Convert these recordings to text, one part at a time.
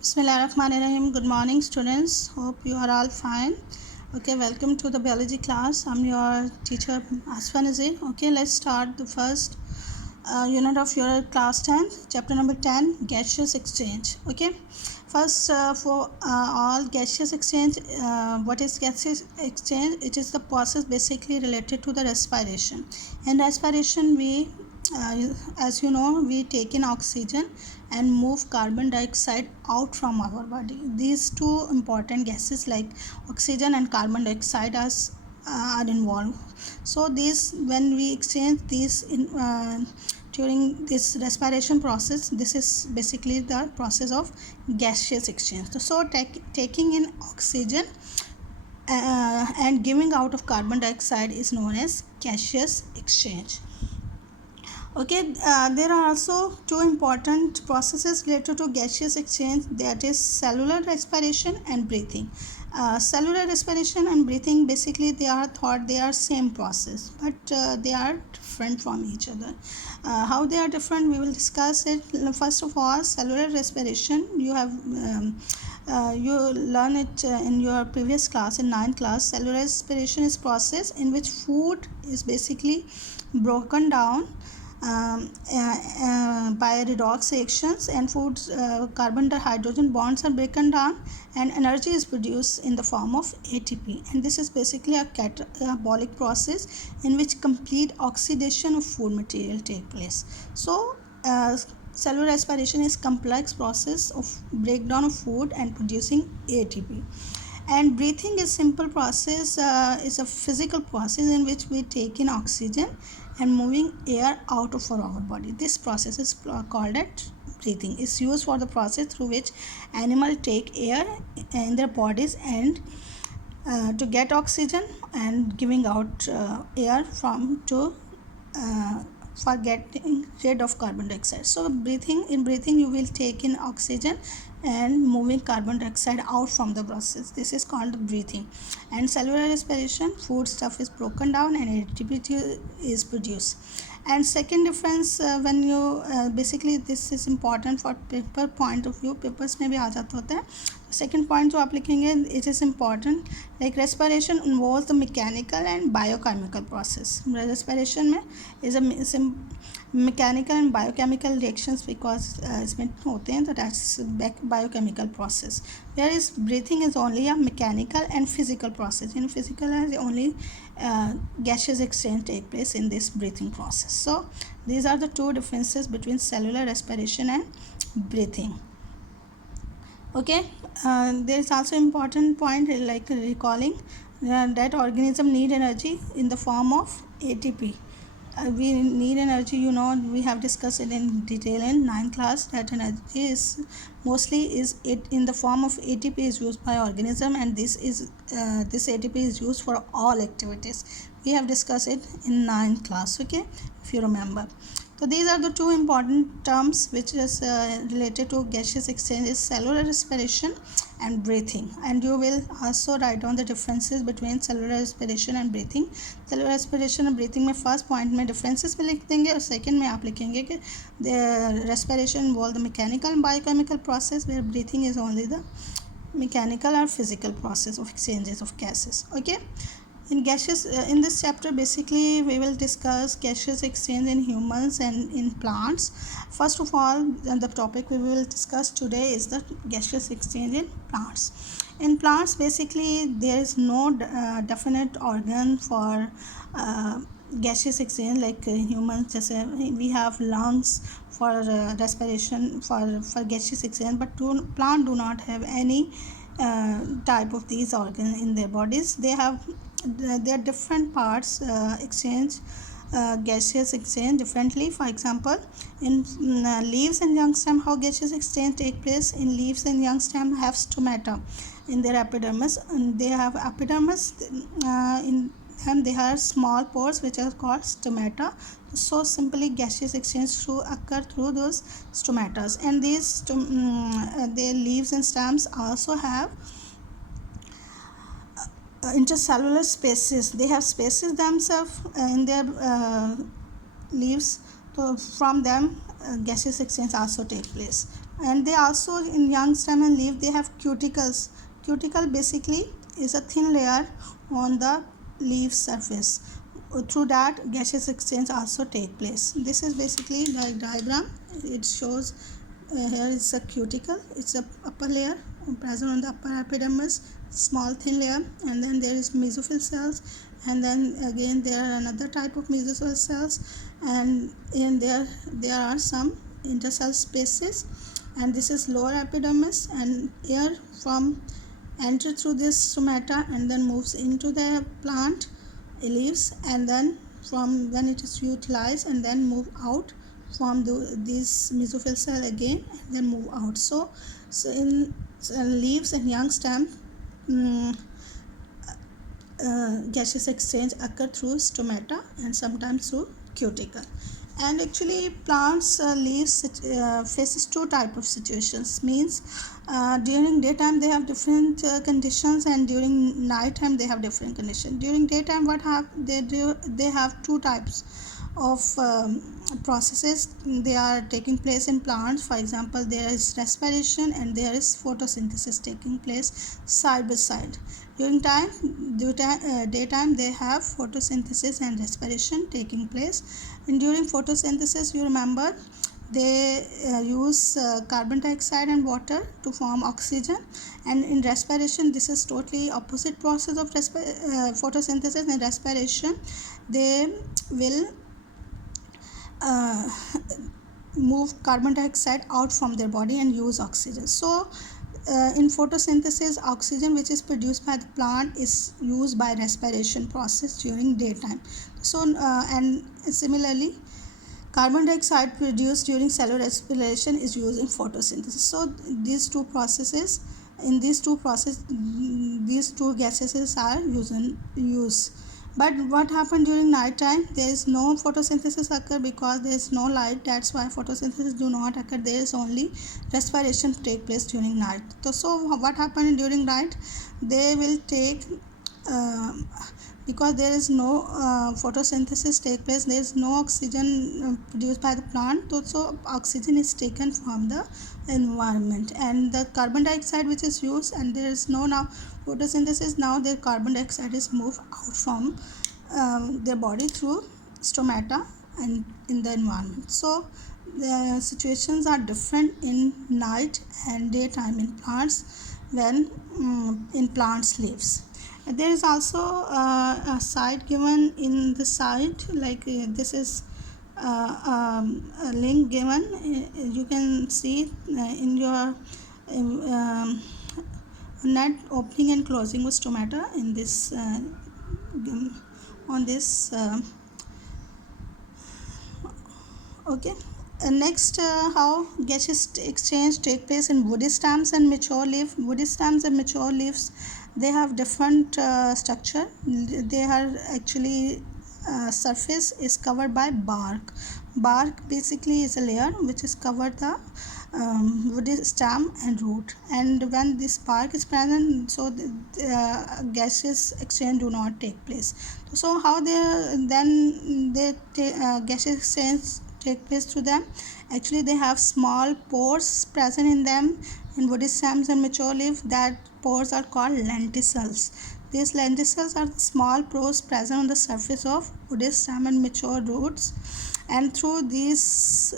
Bismillahirrahmanirrahim. Good morning, students. Hope you are all fine. Okay, welcome to the biology class. I'm your teacher Asfa Nazir. Okay, let's start the first unit of your class 10, chapter number 10, gaseous exchange. Okay, first for all gaseous exchange, what is gaseous exchange? It is the process basically related to the respiration. In respiration, as you know, we take in oxygen and move carbon dioxide out from our body. These two important gases like oxygen and carbon dioxide are involved. So these, when we exchange these during this respiration process, this is basically the process of gaseous exchange. So taking in oxygen and giving out of carbon dioxide is known as gaseous exchange. Okay, there are also two important processes related to gaseous exchange, that is cellular respiration and breathing. Cellular respiration and breathing, basically they are same process, but they are different from each other. How they are different, we will discuss it. First of all, cellular respiration, you learn it in your previous class, in 9th class. Cellular respiration is process in which food is basically broken down by redox reactions, and foods carbon to hydrogen bonds are broken down and energy is produced in the form of ATP, and this is basically a catabolic process in which complete oxidation of food material take place. So cellular respiration is complex process of breakdown of food and producing ATP. And breathing is simple process, is a physical process in which we take in oxygen and moving air out of our body. This process is called as breathing. It's used for the process through which animals take air in their bodies and to get oxygen and giving out air from to for getting rid of carbon dioxide. So in breathing you will take in oxygen and moving carbon dioxide out from the process. This is called breathing. And cellular respiration, food stuff is broken down and ATP is produced. And second difference, when you basically this is important for paper point of view, papers में भी आ जाता होता है. Second point जो आप लिखेंगे, it is important, like respiration involves the mechanical and biochemical process. Respiration में is a mechanical and biochemical reactions because इसमें होते हैं, तो that's biochemical process, whereas breathing is only a mechanical and physical process. In physical, only gaseous exchange take place in this breathing process. So these are the two differences between cellular respiration and breathing. Okay, there is also important point like recalling that organism need energy in the form of ATP. We need energy, you know, we have discussed it in detail in 9th class, that energy is mostly in the form of ATP is used by organism, and this ATP is used for all activities. We have discussed it in 9th class, okay, if you remember. So these are the two important terms which is related to gaseous exchange, is cellular respiration and breathing. And you will also write down the differences between cellular respiration and breathing. Cellular respiration and breathing में first point में differences में लिख देंगे, और second में आप लिखेंगे कि the respiration involve the mechanical and biochemical process, where breathing is only the mechanical or physical process of exchanges of gases. Okay. In this chapter, basically we will discuss gaseous exchange in humans and in plants. First of all, the topic we will discuss today is the gaseous exchange in plants. In plants, basically there is no definite organ for gaseous exchange like humans. जैसे we have lungs for respiration for gaseous exchange, but plant do not have any type of these organs in their bodies. They have their different parts exchange gaseous exchange differently. For example, in leaves and young stem, how gaseous exchange take place. In leaves and young stem have stomata in their epidermis, and they have epidermis in them they have small pores which are called stomata. So simply gaseous exchange occur through those stomatas, and these their leaves and stems also have intercellular spaces. They have spaces themselves in their leaves, so from them gaseous exchange also take place. And they also, in young stem and leaf, they have cuticles. Cuticle basically is a thin layer on the leaf surface. Through that, gaseous exchange also take place. This is basically the diagram. It shows here is a cuticle. It's a upper layer present on the upper epidermis, small thin layer, and then there is mesophyll cells, and then again there are another type of mesophyll cells, and in there are some intercell spaces, and this is lower epidermis, and air from enter through this stomata and then moves into the plant leaves, and then from when it is utilized and then move out from these mesophyll cell again and then move out. So in leaves and young stem, gaseous exchange occur through stomata and sometimes through cuticle. And actually plants leaves faces two type of situations. Means during daytime they have different conditions, and during night time they have different conditions. During daytime what they have two types of processes they are taking place in plants. For example, there is respiration and there is photosynthesis taking place side by side. During daytime they have photosynthesis and respiration taking place. And during photosynthesis, you remember, they use carbon dioxide and water to form oxygen, and in respiration this is totally opposite process of photosynthesis. And respiration, they will move carbon dioxide out from their body and use oxygen. So in photosynthesis, oxygen which is produced by the plant is used by respiration process during daytime. So and similarly, carbon dioxide produced during cellular respiration is used in photosynthesis. So these two processes, these two gases are used. But what happened during night time? There is no photosynthesis occur because there is no light. That's why photosynthesis do not occur. There is only respiration take place during night. So what happened during night? They will take because there is no photosynthesis take place, there is no oxygen produced by the plant, so oxygen is taken from the environment, and the carbon dioxide which is used, and there is no now photosynthesis, now their carbon dioxide is moved out from their body through stomata and in the environment. So the situations are different in night and daytime in plants when in plants leaves. There is also a site given in the site, like this is a link given. You can see in your net opening and closing with stomata in this on this okay. Next, how gaseous exchange take place in woody stems and mature leaf. Woody stems and mature leaves, they have different structure. They are actually surface is covered by bark. Bark basically is a layer which is covered the woody stem and root, and when this bark is present, so the gaseous exchange do not take place. So how gaseous exchange take place through them? Actually, they have small pores present in them in woody stems and mature leaf. That pores are called lenticels. These lenticels are the small pores present on the surface of woody stem and mature roots, and through these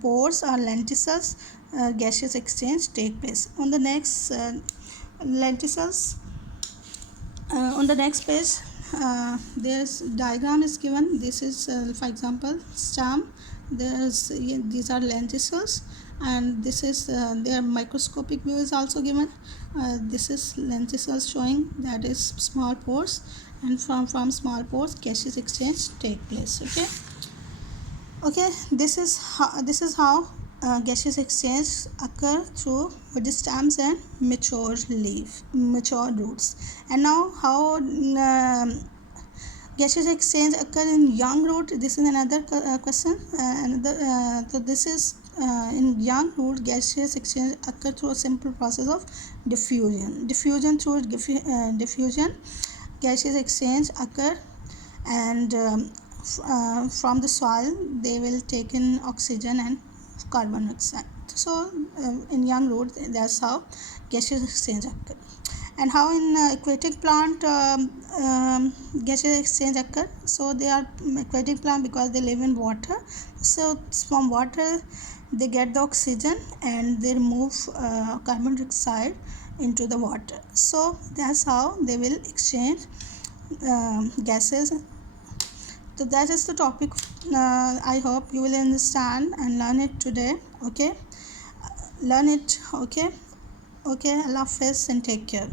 pores or lenticels, gaseous exchange take place. On the next lenticels, on the next page, there's diagram is given. This is for example stem. These are lenticels, and this is their microscopic view is also given. This is lenticels showing that is small pores, and from small pores gaseous exchange take place. Okay, this is how gaseous exchange occur through woody stems and mature roots. And now how gaseous exchange occur in young root. This is another question. So this is in young root, gaseous exchange occur through a simple process of diffusion. Through diffusion, gaseous exchange occur, and from the soil they will take in oxygen and carbon dioxide. So in young roots, that's how gaseous exchange occur. And how in aquatic plant gaseous exchange occur? So they are aquatic plant because they live in water. So from water they get the oxygen and they remove carbon dioxide into the water. So that's how they will exchange gases. So that is the topic. I hope you will understand and learn it today. Okay, learn it. Okay, Allah Hafiz and take care.